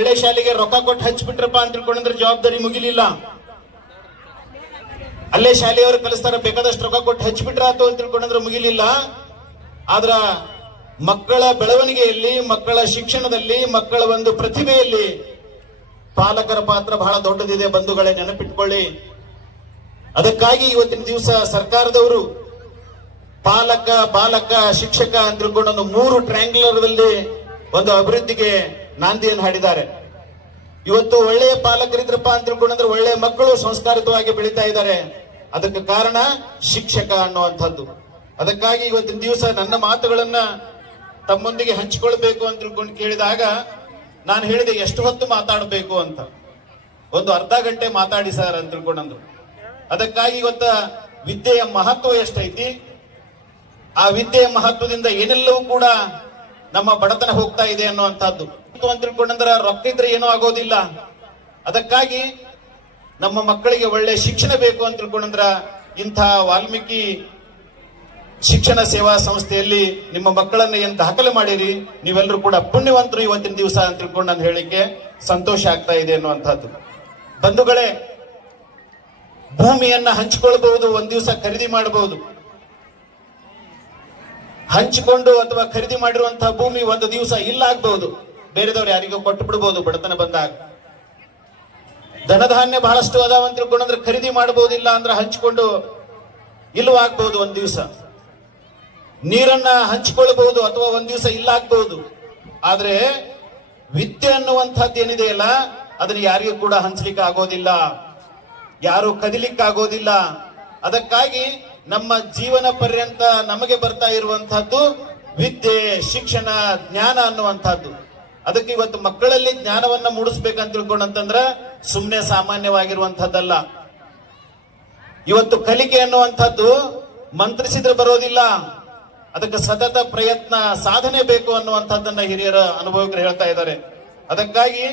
ಒಳ್ಳೆ ಶಾಲೆಗೆ ರೊಕ್ಕ ಕೊಟ್ಟು ಹಚ್ಬಿಟ್ರಪ್ಪ ಅಂತ ತಿಳ್ಕೊಂಡ್ರೆ ಜವಾಬ್ದಾರಿ ಮುಗಿಲಿಲ್ಲ. ಅಲ್ಲೇ ಶಾಲೆಯವರು ಕಲಿಸ್ತಾರ, ಬೇಕಾದಷ್ಟು ರೊಕ್ಕ ಕೊಟ್ಟು ಹಚ್ಬಿಟ್ರಾತು ಅಂತ ತಿಳ್ಕೊಂಡ್ರೆ ಮುಗಿಲಿಲ್ಲ. ಆದ್ರ ಮಕ್ಕಳ ಬೆಳವಣಿಗೆಯಲ್ಲಿ, ಮಕ್ಕಳ ಶಿಕ್ಷಣದಲ್ಲಿ, ಮಕ್ಕಳ ಒಂದು ಪ್ರತಿಭೆಯಲ್ಲಿ ಪಾಲಕರ ಪಾತ್ರ ಬಹಳ ದೊಡ್ಡದಿದೆ. ಬಂಧುಗಳೇ, ನೆನಪಿಟ್ಕೊಳ್ಳಿ. ಅದಕ್ಕಾಗಿ ಇವತ್ತಿನ ದಿವಸ ಸರ್ಕಾರದವರು ಪಾಲಕ, ಬಾಲಕ, ಶಿಕ್ಷಕ ಅಂತ ತಿಳ್ಕೊಂಡು ಒಂದು ಮೂರು ಟ್ರ್ಯಾಂಗ್ಯುಲರ್ದಲ್ಲಿ ಒಂದು ಅಭಿವೃದ್ಧಿಗೆ ನಾಂದಿಯನ್ನು ಹಾಡಿದ್ದಾರೆ. ಇವತ್ತು ಒಳ್ಳೆಯ ಪಾಲಕರಿದ್ರಪ್ಪ ಅಂತ ತಿಳ್ಕೊಂಡ್ರೆ ಒಳ್ಳೆಯ ಮಕ್ಕಳು ಸಂಸ್ಕಾರಿತವಾಗಿ ಬೆಳೀತಾ ಇದ್ದಾರೆ. ಅದಕ್ಕೆ ಕಾರಣ ಶಿಕ್ಷಕ ಅನ್ನುವಂಥದ್ದು. ಅದಕ್ಕಾಗಿ ಇವತ್ತಿನ ದಿವಸ ನನ್ನ ಮಾತುಗಳನ್ನ ತಮ್ಮೊಂದಿಗೆ ಹಂಚಿಕೊಳ್ಬೇಕು ಅಂತ ತಿಳ್ಕೊಂಡು ಕೇಳಿದಾಗ ನಾನು ಹೇಳಿದೆ, ಎಷ್ಟು ಹೊತ್ತು ಮಾತಾಡಬೇಕು ಅಂತ? ಒಂದು ಅರ್ಧ ಗಂಟೆ ಮಾತಾಡಿ ಸರ್ ಅಂತ ತಿಳ್ಕೊಂಡಂದ್ರು ಅದಕ್ಕಾಗಿ ಇವತ್ತ ವಿದ್ಯೆಯ ಮಹತ್ವ ಎಷ್ಟೈತಿ? ಆ ವಿದ್ಯೆಯ ಮಹತ್ವದಿಂದ ಏನೆಲ್ಲವೂ ಕೂಡ ನಮ್ಮ ಬಡತನ ಹೋಗ್ತಾ ಇದೆ ಅನ್ನುವಂಥದ್ದು. ಅಂತ ತಿಳ್ಕೊಂಡಂದ್ರ ರೊಕ್ಕ ಇದ್ರೆ ಏನೂ ಆಗೋದಿಲ್ಲ. ಅದಕ್ಕಾಗಿ ನಮ್ಮ ಮಕ್ಕಳಿಗೆ ಒಳ್ಳೆ ಶಿಕ್ಷಣ ಬೇಕು ಅಂತ ತಿಳ್ಕೊಂಡಂದ್ರ ಇಂಥ ವಾಲ್ಮೀಕಿ ಶಿಕ್ಷಣ ಸೇವಾ ಸಂಸ್ಥೆಯಲ್ಲಿ ನಿಮ್ಮ ಮಕ್ಕಳನ್ನ ಏನ್ ದಾಖಲೆ ಮಾಡಿರಿ, ನೀವೆಲ್ಲರೂ ಕೂಡ ಪುಣ್ಯವಂತರು ಇವತ್ತಿನ ದಿವಸ ಅಂತ ತಿಳ್ಕೊಂಡು ನಾನು ಹೇಳಿಕೆ ಸಂತೋಷ ಆಗ್ತಾ ಇದೆ ಅನ್ನುವಂಥದ್ದು. ಬಂಧುಗಳೇ, ಭೂಮಿಯನ್ನ ಹಂಚಿಕೊಳ್ಬಹುದು, ಒಂದ್ ದಿವಸ ಖರೀದಿ ಮಾಡಬಹುದು. ಹಂಚಿಕೊಂಡು ಅಥವಾ ಖರೀದಿ ಮಾಡಿರುವಂತಹ ಭೂಮಿ ಒಂದು ದಿವಸ ಇಲ್ಲ ಆಗ್ಬಹುದು ಬೇರೆದವ್ರು ಯಾರಿಗೂ ಕೊಟ್ಟು ಬಿಡ್ಬೋದು, ಬಡತನ ಬಂದಾಗ. ಧನಧಾನ್ಯ ಬಹಳಷ್ಟು ಅದಾವ ಅಂತ ತಿಳ್ಕೊಂಡ್ರೆ ಖರೀದಿ ಮಾಡಬಹುದಿಲ್ಲ ಅಂದ್ರೆ ಹಂಚಿಕೊಂಡು ಇಲ್ಲವಾಗಬಹುದು ಒಂದ್ ದಿವಸ. ನೀರನ್ನ ಹಂಚಿಕೊಳ್ಳಬಹುದು ಅಥವಾ ಒಂದ್ ದಿವಸ ಇಲ್ಲ ಆಗ್ಬಹುದು ಆದ್ರೆ ವಿದ್ಯೆ ಅನ್ನುವಂಥದ್ದು ಏನಿದೆಯಲ್ಲ ಅದನ್ನ ಯಾರಿಗೂ ಕೂಡ ಹಂಚಲಿಕ್ಕೆ ಆಗೋದಿಲ್ಲ. ಯಾರು ಕದಿಲಿಕ್ಕೆ ಆಗೋದಿಲ್ಲ. ಅದಕ್ಕಾಗಿ ನಮ್ಮ ಜೀವನ ಪರ್ಯಂತ ನಮಗೆ ಬರ್ತಾ ಇರುವಂತಹದ್ದು ವಿದ್ಯೆ, ಶಿಕ್ಷಣ, ಜ್ಞಾನ ಅನ್ನುವಂಥದ್ದು. ಅದಕ್ಕೆ ಇವತ್ತು ಮಕ್ಕಳಲ್ಲಿ ಜ್ಞಾನವನ್ನ ಮೂಡಿಸ್ಬೇಕಂತ ತಿಳ್ಕೊಂಡಂತಂದ್ರ ಸುಮ್ಮನೆ ಸಾಮಾನ್ಯವಾಗಿರುವಂತಹದ್ದಲ್ಲ ಇವತ್ತು ಕಲಿಕೆ ಅನ್ನುವಂಥದ್ದು ಮಂತ್ರಿಸಿದ್ರೆ ಬರೋದಿಲ್ಲ. ಅದಕ್ಕೆ ಸತತ ಪ್ರಯತ್ನ, ಸಾಧನೆ ಬೇಕು ಅನ್ನುವಂಥದ್ದನ್ನ ಹಿರಿಯರ ಅನುಭವಿಕರು ಹೇಳ್ತಾ ಇದ್ದಾರೆ. ಅದಕ್ಕಾಗಿ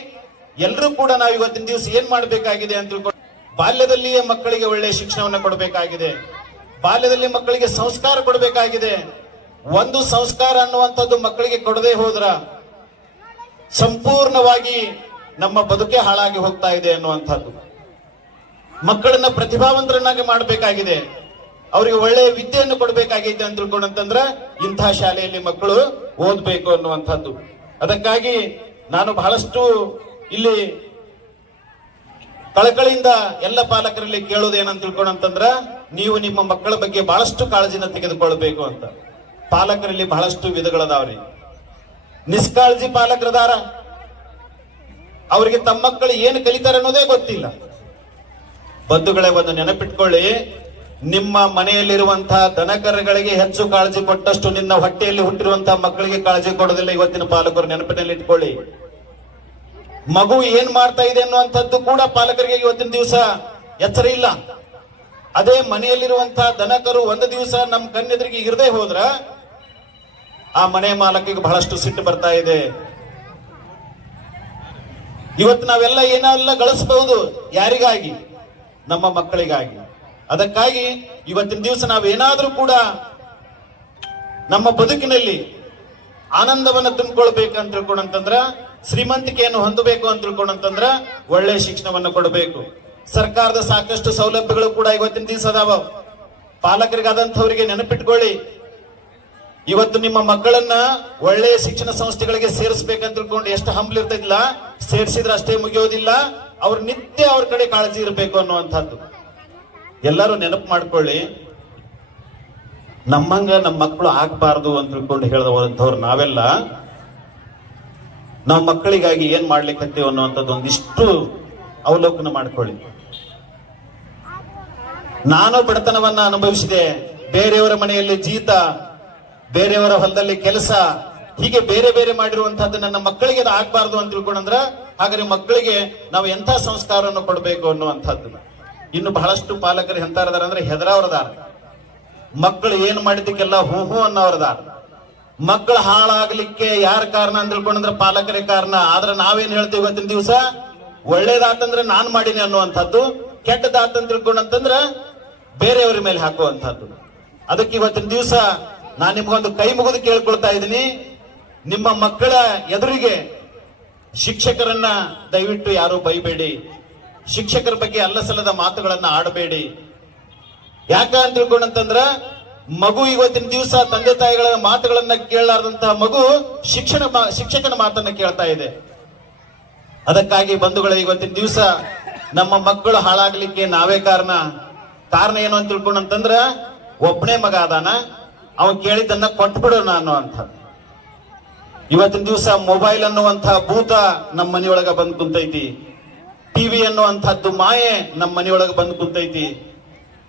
ಎಲ್ಲರೂ ಕೂಡ ನಾವು ಇವತ್ತಿನ ದಿವಸ ಏನ್ ಮಾಡಬೇಕಾಗಿದೆ ಅಂತ ತಿಳ್ಕೊಂಡು ಬಾಲ್ಯದಲ್ಲಿಯೇ ಮಕ್ಕಳಿಗೆ ಒಳ್ಳೆಯ ಶಿಕ್ಷಣವನ್ನು ಕೊಡಬೇಕಾಗಿದೆ. ಬಾಲ್ಯದಲ್ಲಿ ಮಕ್ಕಳಿಗೆ ಸಂಸ್ಕಾರ ಕೊಡಬೇಕಾಗಿದೆ. ಒಂದು ಸಂಸ್ಕಾರ ಅನ್ನುವಂಥದ್ದು ಮಕ್ಕಳಿಗೆ ಕೊಡದೆ ಹೋದ್ರ ಸಂಪೂರ್ಣವಾಗಿ ನಮ್ಮ ಬದುಕೆ ಹಾಳಾಗಿ ಹೋಗ್ತಾ ಇದೆ ಅನ್ನುವಂಥದ್ದು. ಮಕ್ಕಳನ್ನ ಪ್ರತಿಭಾವಂತರನ್ನಾಗಿ ಮಾಡಬೇಕಾಗಿದೆ. ಅವರಿಗೆ ಒಳ್ಳೆಯ ವಿದ್ಯೆಯನ್ನು ಕೊಡಬೇಕಾಗಿದೆ ಅಂತ ತಿಳ್ಕೊಂಡಂತಂದ್ರೆ ಇಂತಹ ಶಾಲೆಯಲ್ಲಿ ಮಕ್ಕಳು ಓದ್ಬೇಕು ಅನ್ನುವಂಥದ್ದು. ಅದಕ್ಕಾಗಿ ನಾನು ಬಹಳಷ್ಟು ಇಲ್ಲಿ ಕಳಕಳಿಯಿಂದ ಎಲ್ಲ ಪಾಲಕರಲ್ಲಿ ಕೇಳೋದೇನಂತ ತಿಳ್ಕೊಂಡಂತಂದ್ರ ನೀವು ನಿಮ್ಮ ಮಕ್ಕಳ ಬಗ್ಗೆ ಬಹಳಷ್ಟು ಕಾಳಜಿನ ತೆಗೆದುಕೊಳ್ಬೇಕು ಅಂತ. ಪಾಲಕರಲ್ಲಿ ಬಹಳಷ್ಟು ವಿಧಗಳದಾವ್ರಿ. ನಿಷ್ಕಾಳಜಿ ಪಾಲಕರದಾರ ಅವರಿಗೆ ತಮ್ಮ ಮಕ್ಕಳು ಏನು ಕಲಿತಾರೆ ಅನ್ನೋದೇ ಗೊತ್ತಿಲ್ಲ. ಬಂಧುಗಳೇ, ಒಂದು ನೆನಪಿಟ್ಕೊಳ್ಳಿ. ನಿಮ್ಮ ಮನೆಯಲ್ಲಿರುವಂತಹ ದನಕರಗಳಿಗೆ ಹೆಚ್ಚು ಕಾಳಜಿ ಕೊಟ್ಟಷ್ಟು ನಿನ್ನ ಹೊಟ್ಟೆಯಲ್ಲಿ ಹುಟ್ಟಿರುವಂತಹ ಮಕ್ಕಳಿಗೆ ಕಾಳಜಿ ಕೊಡೋದಿಲ್ಲ ಇವತ್ತಿನ ಪಾಲಕರು ನೆನಪಿನಲ್ಲಿ ಇಟ್ಕೊಳ್ಳಿ. ಮಗು ಏನ್ ಮಾಡ್ತಾ ಇದೆ ಅನ್ನುವಂಥದ್ದು ಕೂಡ ಪಾಲಕರಿಗೆ ಇವತ್ತಿನ ದಿವಸ ಎಚ್ಚರ ಇಲ್ಲ. ಅದೇ ಮನೆಯಲ್ಲಿರುವಂತಹ ದನಕರು ಒಂದು ದಿವಸ ನಮ್ಮ ಕಣ್ಣೆದುರಿಗೆ ಇರದೇ ಹೋದ್ರ ಆ ಮನೆ ಮಾಲಕಿಗೆ ಬಹಳಷ್ಟು ಸಿಟ್ಟು ಬರ್ತಾ ಇದೆ. ಇವತ್ತು ನಾವೆಲ್ಲ ಏನೆಲ್ಲ ಗಳಿಸಬಹುದು ಯಾರಿಗಾಗಿ? ನಮ್ಮ ಮಕ್ಕಳಿಗಾಗಿ. ಅದಕ್ಕಾಗಿ ಇವತ್ತಿನ ದಿವಸ ನಾವೇನಾದ್ರೂ ಕೂಡ ನಮ್ಮ ಬದುಕಿನಲ್ಲಿ ಆನಂದವನ್ನ ಅಂತ ತಿಳ್ಕೊಂಡಂತಂದ್ರ ಶ್ರೀಮಂತಿಕೆಯನ್ನು ಹೊಂದಬೇಕು ಅಂತ ತಿಳ್ಕೊಂಡಂತಂದ್ರ ಒಳ್ಳೆ ಶಿಕ್ಷಣವನ್ನು ಕೊಡಬೇಕು. ಸರ್ಕಾರದ ಸಾಕಷ್ಟು ಸೌಲಭ್ಯಗಳು ಕೂಡ ಇವತ್ತಿನ ದಿವಸ ಅದಾವ. ಪಾಲಕರಿಗಾದಂಥವ್ರಿಗೆ ನೆನಪಿಟ್ಕೊಳ್ಳಿ. ಇವತ್ತು ನಿಮ್ಮ ಮಕ್ಕಳನ್ನ ಒಳ್ಳೆಯ ಶಿಕ್ಷಣ ಸಂಸ್ಥೆಗಳಿಗೆ ಸೇರಿಸ್ಬೇಕಂತ ತಿಳ್ಕೊಂಡು ಎಷ್ಟು ಹಂಬಲ್ ಇರ್ತೈತಿಲ್ಲ ಸೇರಿಸಿದ್ರೆ ಅಷ್ಟೇ ಮುಗಿಯೋದಿಲ್ಲ. ಅವ್ರ ನಿತ್ಯ ಅವ್ರ ಕಡೆ ಕಾಳಜಿ ಇರಬೇಕು ಅನ್ನುವಂಥದ್ದು. ಎಲ್ಲರೂ ನೆನಪು ಮಾಡ್ಕೊಳ್ಳಿ. ನಮ್ಮಂಗ ನಮ್ಮ ಮಕ್ಕಳು ಆಗ್ಬಾರ್ದು ಅಂತ ತಿಳ್ಕೊಂಡು ಹೇಳಿದವಂಥವ್ರು ನಾವೆಲ್ಲ. ನಾವು ಮಕ್ಕಳಿಗಾಗಿ ಏನ್ ಮಾಡ್ಲಿಕ್ಕೆ ಅನ್ನುವಂಥದ್ದು ಒಂದಿಷ್ಟು ಅವಲೋಕನ ಮಾಡ್ಕೊಳ್ಳಿ. ನಾನು ಬಡತನವನ್ನ ಅನುಭವಿಸಿದೆ. ಬೇರೆಯವರ ಮನೆಯಲ್ಲಿ ಜೀತ ಬೇರೆಯವರ ಹೊಲದಲ್ಲಿ ಕೆಲಸ ಹೀಗೆ ಬೇರೆ ಬೇರೆ ಮಾಡಿರುವಂತಹದ್ದು ನನ್ನ ಮಕ್ಕಳಿಗೆ ಅದು ಆಗ್ಬಾರ್ದು ಅಂತ ತಿಳ್ಕೊಂಡ್ರ ಹಾಗಾದ್ರೆ ಮಕ್ಕಳಿಗೆ ನಾವು ಎಂಥ ಸಂಸ್ಕಾರವನ್ನು ಕೊಡಬೇಕು ಅನ್ನುವಂಥದ್ದು. ಇನ್ನು ಬಹಳಷ್ಟು ಪಾಲಕರು ಎಂತಾರದಾರ ಅಂದ್ರೆ ಹೆದರವ್ರದಾರ ಮಕ್ಕಳು ಏನ್ ಮಾಡಿದಕ್ಕೆಲ್ಲ ಹೂ ಹೂ ಅನ್ನೋರ್ದಾರ ಮಕ್ಕಳು ಹಾಳಾಗ್ಲಿಕ್ಕೆ ಯಾರ ಕಾರಣ ಅಂತ ತಿಳ್ಕೊಂಡ್ರೆ ಪಾಲಕರೇ ಕಾರಣ. ಆದ್ರೆ ನಾವೇನ್ ಹೇಳ್ತೀವಿ ಇವತ್ತಿನ ದಿವಸ? ಒಳ್ಳೇದಾತಂದ್ರೆ ನಾನ್ ಮಾಡೀನಿ ಅನ್ನುವಂಥದ್ದು, ಕೆಟ್ಟದಾತಂತ ತಿಳ್ಕೊಂಡಂತಂದ್ರ ಬೇರೆಯವರ ಮೇಲೆ ಹಾಕುವಂಥದ್ದು. ಅದಕ್ಕೆ ಇವತ್ತಿನ ದಿವಸ ನಾನು ನಿಮ್ಗೊಂದು ಕೈ ಮುಗಿದು ಕೇಳ್ಕೊಳ್ತಾ ಇದ್ದೀನಿ. ನಿಮ್ಮ ಮಕ್ಕಳ ಎದುರಿಗೆ ಶಿಕ್ಷಕರನ್ನ ದಯವಿಟ್ಟು ಯಾರು ಬೈಬೇಡಿ. ಶಿಕ್ಷಕರ ಬಗ್ಗೆ ಅಲ್ಲಸಲ್ಲದ ಮಾತುಗಳನ್ನ ಆಡಬೇಡಿ. ಯಾಕ ಅಂತ ತಿಳ್ಕೊಂಡಂತಂದ್ರ, ಮಗು ಇವತ್ತಿನ ದಿವಸ ತಂದೆ ತಾಯಿಗಳ ಮಾತುಗಳನ್ನ ಕೇಳಲಾರದಂತಹ ಮಗು ಶಿಕ್ಷಣ ಶಿಕ್ಷಕನ ಮಾತನ್ನ ಕೇಳ್ತಾ ಇದೆ. ಅದಕ್ಕಾಗಿ ಬಂಧುಗಳ, ಇವತ್ತಿನ ದಿವಸ ನಮ್ಮ ಮಕ್ಕಳು ಹಾಳಾಗ್ಲಿಕ್ಕೆ ನಾವೇ ಕಾರಣ. ಕಾರಣ ಏನು ಅಂತ ತಿಳ್ಕೊಂಡಂತಂದ್ರ ಒಬ್ಬನೇ ಮಗ ಅದಾನ. ಅವನ್ ಕೇಳಿದ್ದನ್ನ ಕೊಟ್ಬಿಡು ನಾನು ಅಂತ. ಇವತ್ತಿನ ದಿವಸ ಮೊಬೈಲ್ ಅನ್ನುವಂತ ಭೂತ ನಮ್ಮ ಮನೆಯೊಳಗ ಬಂದ್ ಕುಂತೈತಿ. ಟಿವಿ ಅನ್ನುವಂಥದ್ದು ಮಾಯೆ ನಮ್ಮ ಮನೆಯೊಳಗೆ ಬಂದ್ ಕುಂತೈತಿ.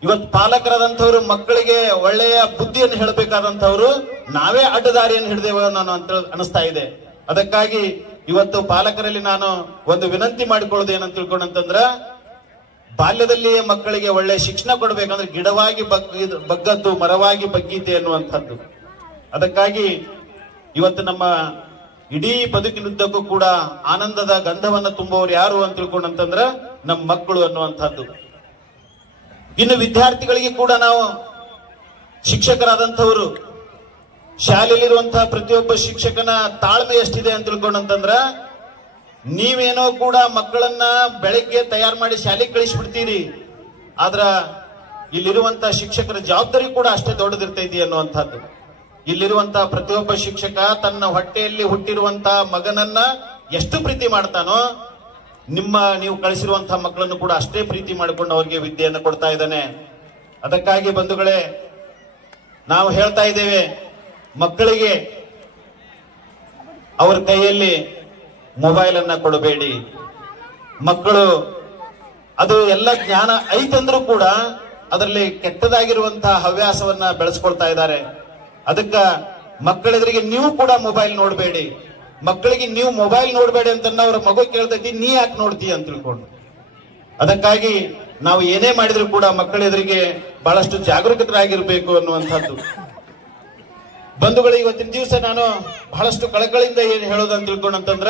ಇವತ್ತು ಪಾಲಕರಾದಂಥವ್ರು ಮಕ್ಕಳಿಗೆ ಒಳ್ಳೆಯ ಬುದ್ಧಿಯನ್ನು ಹೇಳಬೇಕಾದಂಥವ್ರು ನಾವೇ ಅಡ್ಡದಾರಿಯನ್ನು ಹಿಡಿದೇವ ನಾನು ಅಂತ ಅನಿಸ್ತಾ ಇದೆ. ಅದಕ್ಕಾಗಿ ಇವತ್ತು ಪಾಲಕರಲ್ಲಿ ನಾನು ಒಂದು ವಿನಂತಿ ಮಾಡಿಕೊಳ್ಳೋದು ಏನಂತ ತಿಳ್ಕೊಂಡಂತಂದ್ರ ಬಾಲ್ಯದಲ್ಲಿಯೇ ಮಕ್ಕಳಿಗೆ ಒಳ್ಳೆ ಶಿಕ್ಷಣ ಕೊಡಬೇಕಂದ್ರೆ ಗಿಡವಾಗಿ ಬಗ್ಗಿದ್ ಬಗ್ಗದ್ದು, ಮರವಾಗಿ ಬಗ್ಗೀತೆ ಅನ್ನುವಂಥದ್ದು. ಅದಕ್ಕಾಗಿ ಇವತ್ತು ನಮ್ಮ ಇಡೀ ಬದುಕಿನುದ್ದಕ್ಕೂ ಕೂಡ ಆನಂದದ ಗಂಧವನ್ನ ತುಂಬುವವರು ಯಾರು ಅಂತ ತಿಳ್ಕೊಂಡಂತಂದ್ರ ನಮ್ಮ ಮಕ್ಕಳು ಅನ್ನುವಂಥದ್ದು. ಇನ್ನು ವಿದ್ಯಾರ್ಥಿಗಳಿಗೆ ಕೂಡ ನಾವು ಶಿಕ್ಷಕರಾದಂಥವರು, ಶಾಲೆಯಲ್ಲಿರುವಂತಹ ಪ್ರತಿಯೊಬ್ಬ ಶಿಕ್ಷಕನ ತಾಳ್ಮೆ ಎಷ್ಟಿದೆ ಅಂತ ತಿಳ್ಕೊಂಡಂತಂದ್ರ ನೀವೇನೋ ಕೂಡ ಮಕ್ಕಳನ್ನ ಬೆಳಗ್ಗೆ ತಯಾರು ಮಾಡಿ ಶಾಲೆಗೆ ಕಳಿಸ್ಬಿಡ್ತೀರಿ. ಆದ್ರ ಇಲ್ಲಿರುವಂತ ಶಿಕ್ಷಕರ ಜವಾಬ್ದಾರಿ ಕೂಡ ಅಷ್ಟೇ ದೊಡ್ಡದಿರ್ತೈತಿ ಅನ್ನುವಂಥದ್ದು. ಇಲ್ಲಿರುವಂತ ಪ್ರತಿಯೊಬ್ಬ ಶಿಕ್ಷಕ ತನ್ನ ಹೊಟ್ಟೆಯಲ್ಲಿ ಹುಟ್ಟಿರುವಂತ ಮಗನನ್ನ ಎಷ್ಟು ಪ್ರೀತಿ ಮಾಡ್ತಾನೋ, ನಿಮ್ಮ ನೀವು ಕಳಿಸಿರುವಂತಹ ಮಕ್ಕಳನ್ನು ಕೂಡ ಅಷ್ಟೇ ಪ್ರೀತಿ ಮಾಡಿಕೊಂಡು ಅವರಿಗೆ ವಿದ್ಯೆಯನ್ನು ಕೊಡ್ತಾ ಇದ್ದಾನೆ. ಅದಕ್ಕಾಗಿ ಬಂಧುಗಳೇ, ನಾವು ಹೇಳ್ತಾ ಇದ್ದೇವೆ, ಮಕ್ಕಳಿಗೆ ಅವರ ಕೈಯಲ್ಲಿ ಮೊಬೈಲ್ ಅನ್ನ ಕೊಡಬೇಡಿ. ಮಕ್ಕಳು, ಅದು ಎಲ್ಲ ಜ್ಞಾನ ಐತಂದ್ರೂ ಕೂಡ ಅದರಲ್ಲಿ ಕೆಟ್ಟದಾಗಿರುವಂತಹ ಹವ್ಯಾಸವನ್ನ ಬೆಳೆಸ್ಕೊಳ್ತಾ ಇದ್ದಾರೆ. ಅದಕ್ಕ ಮಕ್ಕಳೆದುರಿಗೆ ನೀವು ಕೂಡ ಮೊಬೈಲ್ ನೋಡಬೇಡಿ. ಮಕ್ಕಳಿಗೆ ನೀವು ಮೊಬೈಲ್ ನೋಡಬೇಡಿ ಅಂತ ಅವ್ರ ಮಗು ಕೇಳ್ತೈತಿ, ನೀ ಯಾಕೆ ನೋಡ್ತೀಯ ಅಂತ ತಿಳ್ಕೊಂಡು. ಅದಕ್ಕಾಗಿ ನಾವು ಏನೇ ಮಾಡಿದ್ರು ಕೂಡ ಮಕ್ಕಳೆದುರಿಗೆ ಬಹಳಷ್ಟು ಜಾಗರೂಕತರಾಗಿರ್ಬೇಕು ಅನ್ನುವಂಥದ್ದು. ಬಂಧುಗಳು ಇವತ್ತಿನ ದಿವಸ ನಾನು ಬಹಳಷ್ಟು ಕಳಕಳಿಯಿಂದ ಏನು ಹೇಳೋದು ಅಂತ ತಿಳ್ಕೊಂಡಂತಂದ್ರ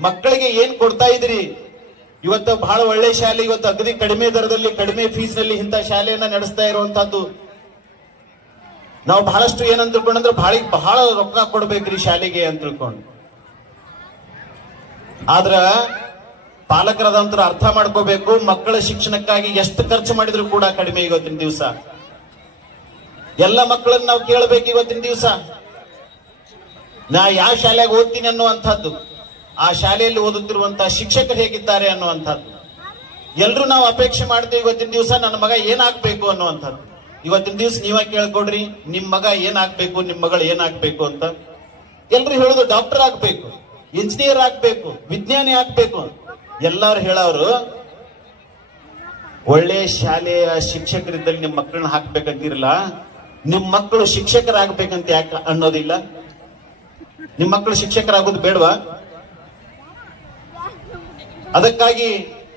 ಮಕ್ಕಳಿಗೆ ಏನ್ ಕೊಡ್ತಾ ಇದ್ರಿ ಇವತ್ತು ಬಹಳ ಒಳ್ಳೆ ಶಾಲೆ, ಇವತ್ತು ಅಗದಿ ಕಡಿಮೆ ದರದಲ್ಲಿ, ಕಡಿಮೆ ಫೀಸ್ನಲ್ಲಿ ಇಂಥ ಶಾಲೆಯನ್ನ ನಡೆಸ್ತಾ ಇರುವಂತಹದ್ದು. ನಾವು ಬಹಳಷ್ಟು ಏನಂತ ಬಹಳ ಬಹಳ ರೊಕ್ಕ ಕೊಡ್ಬೇಕ್ರಿ ಶಾಲೆಗೆ ಅಂತ ತಿಳ್ಕೊಂಡು. ಆದ್ರ ಪಾಲಕರಾದಂತರ ಅರ್ಥ ಮಾಡ್ಕೋಬೇಕು, ಮಕ್ಕಳ ಶಿಕ್ಷಣಕ್ಕಾಗಿ ಎಷ್ಟು ಖರ್ಚು ಮಾಡಿದ್ರು ಕೂಡ ಕಡಿಮೆ ಇವತ್ತಿನ ದಿವಸ. ಎಲ್ಲ ಮಕ್ಕಳನ್ನ ನಾವು ಕೇಳಬೇಕು ಇವತ್ತಿನ ದಿವಸ. ನಾ ಯಾವ ಶಾಲೆಗೆ ಓದ್ತೀನಿ ಅನ್ನುವಂಥದ್ದು. ಆ ಶಾಲೆಯಲ್ಲಿ ಓದುತ್ತಿರುವಂತಹ ಶಿಕ್ಷಕರು ಹೇಗಿದ್ದಾರೆ ಅನ್ನುವಂಥದ್ದು. ಎಲ್ರು ನಾವು ಅಪೇಕ್ಷೆ ಮಾಡ್ತೇವೆ ಇವತ್ತಿನ ದಿವಸ ನನ್ನ ಮಗ ಏನಾಗಬೇಕು ಅನ್ನುವಂಥದ್ದು. ಇವತ್ತಿನ ದಿವಸ ನೀವ ಕೇಳ್ಕೊಡ್ರಿ, ನಿಮ್ ಮಗ ಏನಾಗಬೇಕು, ನಿಮ್ ಮಗಳು ಏನಾಗಬೇಕು ಅಂತ. ಎಲ್ರು ಹೇಳುದು ಡಾಕ್ಟರ್ ಆಗ್ಬೇಕು ಇಂಜಿನಿಯರ್ ಆಗ್ಬೇಕು, ವಿಜ್ಞಾನಿ ಆಗ್ಬೇಕು ಎಲ್ಲಾರು ಹೇಳೋರು, ಒಳ್ಳೆ ಶಾಲೆಯ ಶಿಕ್ಷಕರಿದ್ದಲ್ಲಿ ನಿಮ್ಮ ಮಕ್ಕಳನ್ನ ಹಾಕ್ಬೇಕಂತಿರಲ್ಲ, ನಿಮ್ ಮಕ್ಕಳು ಶಿಕ್ಷಕರಾಗ್ಬೇಕಂತ ಯಾಕೆ ಅನ್ನೋದಿಲ್ಲ. ನಿಮ್ ಮಕ್ಕಳು ಶಿಕ್ಷಕರಾಗೋದು ಬೇಡವಾ? ಅದಕ್ಕಾಗಿ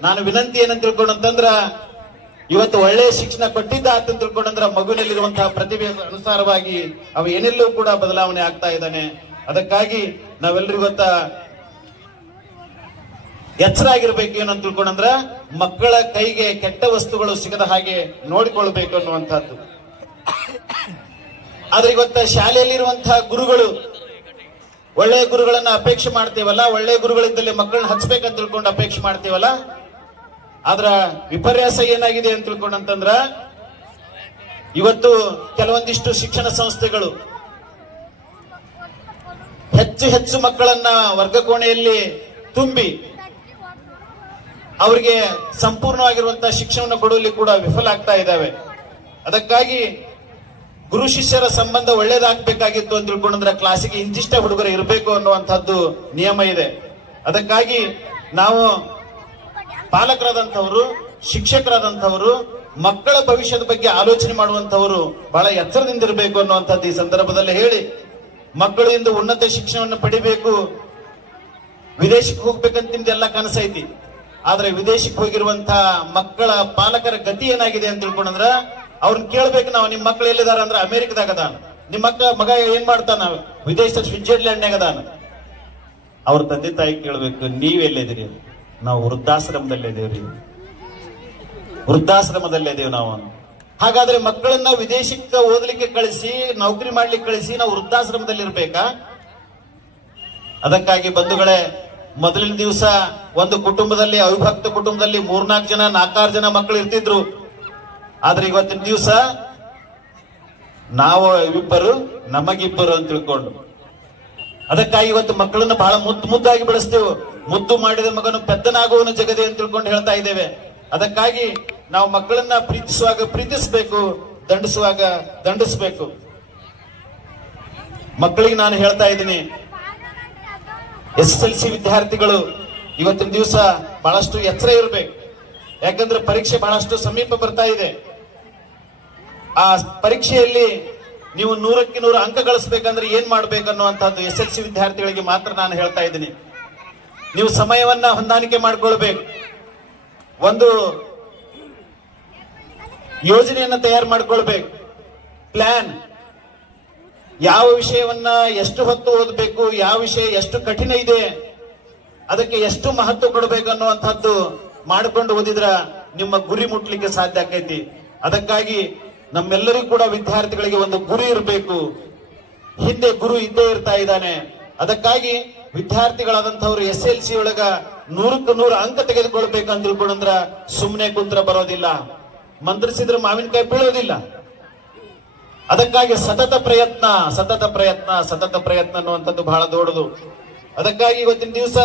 ನಾನು ವಿನಂತಿ ಏನಂತ ತಿಳ್ಕೊಂಡಂತಂದ್ರ ಇವತ್ತು ಒಳ್ಳೆಯ ಶಿಕ್ಷಣ ಕೊಟ್ಟಿದ್ದ ಅಂತ ತಿಳ್ಕೊಂಡಂದ್ರ ಮಗುವಿನಲ್ಲಿರುವಂತಹ ಪ್ರತಿಭೆ ಅನುಸಾರವಾಗಿ ಅವ ಏನೆಲ್ಲೂ ಕೂಡ ಬದಲಾವಣೆ ಆಗ್ತಾ ಇದ್ದಾನೆ. ಅದಕ್ಕಾಗಿ ನಾವೆಲ್ಲರೂ ಇವತ್ತ ಎಚ್ಚರಾಗಿರ್ಬೇಕು ಏನಂತ ತಿಳ್ಕೊಂಡಂದ್ರ ಮಕ್ಕಳ ಕೈಗೆ ಕೆಟ್ಟ ವಸ್ತುಗಳು ಸಿಗದ ಹಾಗೆ ನೋಡಿಕೊಳ್ಬೇಕು ಅನ್ನುವಂಥದ್ದು. ಆದ್ರೆ ಇವತ್ತ ಶಾಲೆಯಲ್ಲಿರುವಂತಹ ಗುರುಗಳು ಒಳ್ಳೆಯ ಗುರುಗಳನ್ನ ಅಪೇಕ್ಷೆ ಮಾಡ್ತೀವಲ್ಲ ಒಳ್ಳೆಯ ಗುರುಗಳಿಂದಲೇ ಮಕ್ಕಳನ್ನ ಹಚ್ಬೇಕಂತ ತಿಳ್ಕೊಂಡು ಅಪೇಕ್ಷೆ ಮಾಡ್ತೀವಲ್ಲ? ಆದ್ರ ವಿಪರ್ಯಾಸ ಏನಾಗಿದೆ ಅಂತ ತಿಳ್ಕೊಂಡಂತಂದ್ರ, ಇವತ್ತು ಕೆಲವೊಂದಿಷ್ಟು ಶಿಕ್ಷಣ ಸಂಸ್ಥೆಗಳು ಹೆಚ್ಚು ಹೆಚ್ಚು ಮಕ್ಕಳನ್ನ ವರ್ಗ ಕೋಣೆಯಲ್ಲಿ ತುಂಬಿ ಅವರಿಗೆ ಸಂಪೂರ್ಣವಾಗಿರುವಂತಹ ಶಿಕ್ಷಣವನ್ನು ಕೊಡುವಲ್ಲಿ ಕೂಡ ವಿಫಲ ಆಗ್ತಾ ಇದ್ದಾವೆ. ಅದಕ್ಕಾಗಿ ಗುರು ಶಿಷ್ಯರ ಸಂಬಂಧ ಒಳ್ಳೇದಾಗಬೇಕಾಗಿತ್ತು ಅಂತ ತಿಳ್ಕೊಂಡ್ರೆ ಕ್ಲಾಸಿಗೆ ಇಂತಿಷ್ಟ ಹುಡುಗರು ಇರಬೇಕು ಅನ್ನುವಂಥದ್ದು ನಿಯಮ ಇದೆ. ಅದಕ್ಕಾಗಿ ನಾವು ಪಾಲಕರಾದಂಥವರು, ಶಿಕ್ಷಕರಾದಂಥವರು, ಮಕ್ಕಳ ಭವಿಷ್ಯದ ಬಗ್ಗೆ ಆಲೋಚನೆ ಮಾಡುವಂತವರು ಬಹಳ ಎಚ್ಚರದಿಂದ ಇರಬೇಕು ಅನ್ನುವಂಥದ್ದು ಈ ಸಂದರ್ಭದಲ್ಲಿ ಹೇಳಿ. ಮಕ್ಕಳು ಇಂದು ಉನ್ನತ ಶಿಕ್ಷಣವನ್ನು ಪಡಿಬೇಕು. ವಿದೇಶಕ್ಕೆ ಹೋಗ್ಬೇಕಂತ ನಿಮ್ದೆಲ್ಲ ಕನಸೈತಿ. ಆದ್ರೆ ವಿದೇಶಕ್ಕೆ ಹೋಗಿರುವಂತಹ ಮಕ್ಕಳ ಪಾಲಕರ ಗತಿ ಏನಾಗಿದೆ ಅಂತ ತಿಳ್ಕೊಂಡ್ರ ಅವ್ರನ್ನ ಕೇಳ್ಬೇಕು ನಾವು, ನಿಮ್ ಮಕ್ಳು ಎಲ್ಲಿದಾರ ಅಂದ್ರೆ ಅಮೆರಿಕದಾಗ ಅದಾನ. ನಿಮ್ ಮಕ್ಕ, ಮಗ ಏನ್ ಮಾಡ್ತಾನ? ವಿದೇಶ ಸ್ವಿಟ್ಜರ್ಲ್ಯಾಂಡ್ನಾಗ ಅದಾನ. ಅವ್ರ ತಂದೆ ತಾಯಿ ಕೇಳ್ಬೇಕು, ನೀವ್ ಎಲ್ಲಿದ್ದೀರಿ? ನಾವು ವೃದ್ಧಾಶ್ರಮದಲ್ಲಿ ಇದೇವ್ರಿ ವೃದ್ಧಾಶ್ರಮದಲ್ಲಿ ಇದೇವ್ ನಾವು. ಹಾಗಾದ್ರೆ ಮಕ್ಕಳನ್ನ ವಿದೇಶಕ್ಕೆ ಓದಲಿಕ್ಕೆ ಕಳಿಸಿ, ನೌಕರಿ ಮಾಡ್ಲಿಕ್ಕೆ ಕಳಿಸಿ, ನಾವು ವೃದ್ಧಾಶ್ರಮದಲ್ಲಿ ಇರ್ಬೇಕಾ? ಅದಕ್ಕಾಗಿ ಬಂಧುಗಳೇ, ಮೊದಲಿನ ದಿವಸ ಒಂದು ಕುಟುಂಬದಲ್ಲಿ ಅವಿಭಕ್ತ ಕುಟುಂಬದಲ್ಲಿ ಮೂರ್ನಾಲ್ಕು ಜನ, ನಾಲ್ಕಾರು ಜನ ಮಕ್ಕಳು ಇರ್ತಿದ್ರು. ಆದ್ರೆ ಇವತ್ತಿನ ದಿವಸ ನಾವು ಇಬ್ಬರು, ನಮಗಿಬ್ಬರು ಅಂತ ತಿಳ್ಕೊಂಡು. ಅದಕ್ಕಾಗಿ ಇವತ್ತು ಮಕ್ಕಳನ್ನ ಬಹಳ ಮುದ್ದು ಮುದ್ದಾಗಿ ಬೆಳೆಸ್ತೇವೆ. ಮುದ್ದು ಮಾಡಿದ ಮಗನು ಪೆದ್ದನಾಗುವನು ಜಗದೆ ಅಂತ ತಿಳ್ಕೊಂಡು ಹೇಳ್ತಾ ಇದ್ದೇವೆ. ಅದಕ್ಕಾಗಿ ನಾವು ಮಕ್ಕಳನ್ನ ಪ್ರೀತಿಸುವಾಗ ಪ್ರೀತಿಸಬೇಕು, ದಂಡಿಸುವಾಗ ದಂಡಿಸಬೇಕು. ಮಕ್ಕಳಿಗೆ ನಾನು ಹೇಳ್ತಾ ಇದ್ದೀನಿ ಎಸ್ ಎಸ್ ಎಲ್ ಸಿ ವಿದ್ಯಾರ್ಥಿಗಳು, ಇವತ್ತಿನ ದಿವಸ ಬಹಳಷ್ಟು ಎಚ್ಚರ ಇರಬೇಕು. ಯಾಕಂದ್ರೆ ಪರೀಕ್ಷೆ ಬಹಳಷ್ಟು ಸಮೀಪ ಬರ್ತಾ ಇದೆ. ಆ ಪರೀಕ್ಷೆಯಲ್ಲಿ ನೀವು ನೂರಕ್ಕೆ ನೂರು ಅಂಕ ಗಳಿಸ್ಬೇಕಂದ್ರೆ ಏನ್ ಮಾಡ್ಬೇಕನ್ನುವಂತಹದ್ದು ಎಸ್ ಎಲ್ ಸಿ ವಿದ್ಯಾರ್ಥಿಗಳಿಗೆ ಮಾತ್ರ ನಾನು ಹೇಳ್ತಾ ಇದ್ದೀನಿ. ನೀವು ಸಮಯವನ್ನ ಹೊಂದಾಣಿಕೆ ಮಾಡ್ಕೊಳ್ಬೇಕು. ಒಂದು ಯೋಜನೆಯನ್ನ ತಯಾರು ಮಾಡ್ಕೊಳ್ಬೇಕು. ಪ್ಲಾನ್. ಯಾವ ವಿಷಯವನ್ನ ಎಷ್ಟು ಹೊತ್ತು ಓದಬೇಕು, ಯಾವ ವಿಷಯ ಎಷ್ಟು ಕಠಿಣ ಇದೆ, ಅದಕ್ಕೆ ಎಷ್ಟು ಮಹತ್ವ ಕೊಡಬೇಕು ಅನ್ನುವಂಥದ್ದು ಮಾಡಿಕೊಂಡು ಓದಿದ್ರ ನಿಮ್ಮ ಗುರಿ ಮುಟ್ಲಿಕ್ಕೆ ಸಾಧ್ಯ ಆಕೈತಿ. ಅದಕ್ಕಾಗಿ ನಮ್ಮೆಲ್ಲರಿಗೂ ಕೂಡ ವಿದ್ಯಾರ್ಥಿಗಳಿಗೆ ಒಂದು ಗುರಿ ಇರಬೇಕು. ಹಿಂದೆ ಗುರು ಇದ್ದೇ ಇರ್ತಾ ಇದ್ದಾನೆ. ಅದಕ್ಕಾಗಿ ವಿದ್ಯಾರ್ಥಿಗಳಾದಂಥವ್ರು ಎಸ್ ಎಲ್ ಸಿ ಒಳಗ ನೂರಕ್ಕೆ ನೂರು ಅಂಕ ತೆಗೆದುಕೊಳ್ಬೇಕು ಅಂತ ತಿಳ್ಕೊಂಡ್ರ ಸುಮ್ಮನೆ ಕುಂತ್ರ ಬರೋದಿಲ್ಲ. ಮಂತ್ರಿಸಿದ್ರೆ ಮಾವಿನಕಾಯಿ ಬೀಳೋದಿಲ್ಲ. ಅದಕ್ಕಾಗಿ ಸತತ ಪ್ರಯತ್ನ ಸತತ ಪ್ರಯತ್ನ ಸತತ ಪ್ರಯತ್ನ ಅನ್ನುವಂಥದ್ದು ಬಹಳ ದೊಡ್ಡದು. ಅದಕ್ಕಾಗಿ ಇವತ್ತಿನ ದಿವಸ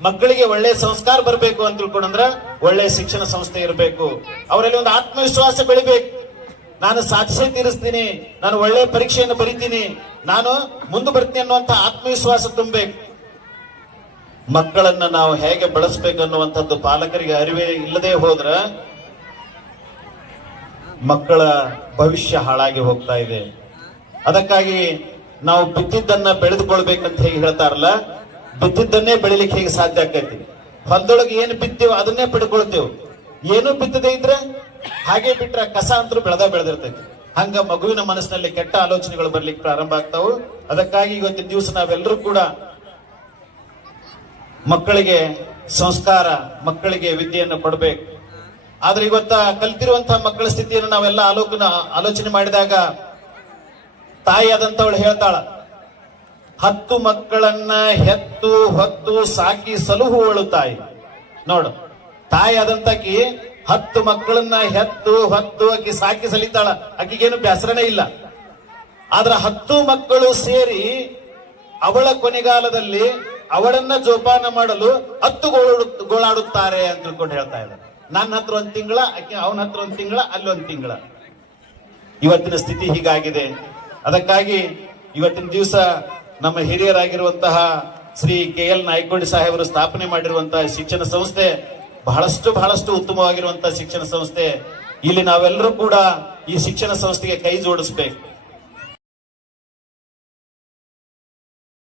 ಮಕ್ಕಳಿಗೆ ಒಳ್ಳೆ ಸಂಸ್ಕಾರ ಬರಬೇಕು ಅಂತ ತಿಳ್ಕೊಂಡ್ರ ಒಳ್ಳೆ ಶಿಕ್ಷಣ ಸಂಸ್ಥೆ ಇರಬೇಕು. ಅವರಲ್ಲಿ ಒಂದು ಆತ್ಮವಿಶ್ವಾಸ ಬೆಳಿಬೇಕು. ನಾನು ಸಾಧಿಸೇ ತೀರಿಸ್ತೀನಿ. ನಾನು ಒಳ್ಳೆ ಪರೀಕ್ಷೆಯನ್ನು ಬರಿತೀನಿ. ನಾನು ಮುಂದೆ ಬರ್ತೀನಿ ಅನ್ನುವಂತ ಆತ್ಮವಿಶ್ವಾಸ ತುಂಬಬೇಕು. ಮಕ್ಕಳನ್ನ ನಾವು ಹೇಗೆ ಬಳಸಬೇಕು ಅನ್ನುವಂಥದ್ದು ಪಾಲಕರಿಗೆ ಅರಿವೇ ಇಲ್ಲದೆ ಹೋದ್ರ ಮಕ್ಕಳ ಭವಿಷ್ಯ ಹಾಳಾಗಿ ಹೋಗ್ತಾ ಇದೆ. ಅದಕ್ಕಾಗಿ ನಾವು ಬಿತ್ತಿದ್ದನ್ನ ಬೆಳೆದುಕೊಳ್ಬೇಕಂತ ಹೇಗೆ ಹೇಳ್ತಾರಲ್ಲ ಬಿತ್ತಿದ್ದನ್ನೇ ಬೆಳಿಲಿಕ್ಕೆ ಹೇಗೆ ಸಾಧ್ಯ ಆಗ್ತೈತಿ? ಹೊಲದೊಳಗೆ ಏನು ಬಿತ್ತೀವೋ ಅದನ್ನೇ ಪಡ್ಕೊಳ್ತೇವೆ. ಏನು ಬಿತ್ತದೆ ಇದ್ರೆ ಹಾಗೆ ಬಿಟ್ರೆ ಕಸ ಅಂತೂ ಬೆಳೆದ ಬೆಳೆದಿರ್ತೈತಿ. ಹಂಗ ಮಗುವಿನ ಮನಸ್ಸಿನಲ್ಲಿ ಕೆಟ್ಟ ಆಲೋಚನೆಗಳು ಬರ್ಲಿಕ್ಕೆ ಪ್ರಾರಂಭ ಆಗ್ತಾವು. ಅದಕ್ಕಾಗಿ ಇವತ್ತಿನ ದಿವಸ ನಾವೆಲ್ಲರೂ ಕೂಡ ಮಕ್ಕಳಿಗೆ ಸಂಸ್ಕಾರ, ಮಕ್ಕಳಿಗೆ ವಿದ್ಯೆಯನ್ನು ಕೊಡಬೇಕು. ಆದ್ರೆ ಇವತ್ತ ಕಲ್ತಿರುವಂತಹ ಮಕ್ಕಳ ಸ್ಥಿತಿಯನ್ನು ನಾವೆಲ್ಲ ಆಲೋಕನ ಆಲೋಚನೆ ಮಾಡಿದಾಗ ತಾಯಿ ಆದಂತವಳು ಹೇಳ್ತಾಳ ಹತ್ತು ಮಕ್ಕಳನ್ನ ಹೆತ್ತು ಹೊತ್ತು ಸಾಕಿ ಸಲುಹುವಳು ತಾಯಿ. ನೋಡು, ತಾಯಿ ಆದಂತಕಿ ಹತ್ತು ಮಕ್ಕಳನ್ನ ಹೆತ್ತು ಹೊತ್ತು ಆಕಿ ಸಾಕಿ ಸಲಿತಾಳ. ಆಕಿಗೇನು ಬೇಸರನೇ ಇಲ್ಲ. ಆದ್ರ ಹತ್ತು ಮಕ್ಕಳು ಸೇರಿ ಅವಳ ಕೊನೆಗಾಲದಲ್ಲಿ ಅವಳನ್ನ ಜೋಪಾನ ಮಾಡಲು ಹತ್ತು ಗೋಳು ಗೋಳಾಡುತ್ತಾರೆ ಅಂತ ತಿಳ್ಕೊಂಡು ಹೇಳ್ತಾ ಇದ್ದಾರೆ ನನ್ನ ಹತ್ರ ಒಂದ್ ತಿಂಗಳ, ಆಕೆ ಅವನ ಹತ್ರ ಒಂದ್ ತಿಂಗಳ, ಅಲ್ಲಿ ಒಂದ್ ತಿಂಗಳ. ಇವತ್ತಿನ ಸ್ಥಿತಿ ಹೀಗಾಗಿದೆ. ಅದಕ್ಕಾಗಿ ಇವತ್ತಿನ ದಿವಸ ನಮ್ಮ ಹಿರಿಯರಾಗಿರುವಂತಹ ಶ್ರೀ ಕೆ ಎಲ್ ನಾಯ್ಕೋಡಿ ಸಾಹೇಬರು ಸ್ಥಾಪನೆ ಮಾಡಿರುವಂತಹ ಶಿಕ್ಷಣ ಸಂಸ್ಥೆ ಬಹಳಷ್ಟು ಬಹಳಷ್ಟು ಉತ್ತಮವಾಗಿರುವಂತಹ ಶಿಕ್ಷಣ ಸಂಸ್ಥೆ. ಇಲ್ಲಿ ನಾವೆಲ್ಲರೂ ಕೂಡ ಈ ಶಿಕ್ಷಣ ಸಂಸ್ಥೆಗೆ ಕೈ ಜೋಡಿಸ್ಬೇಕು.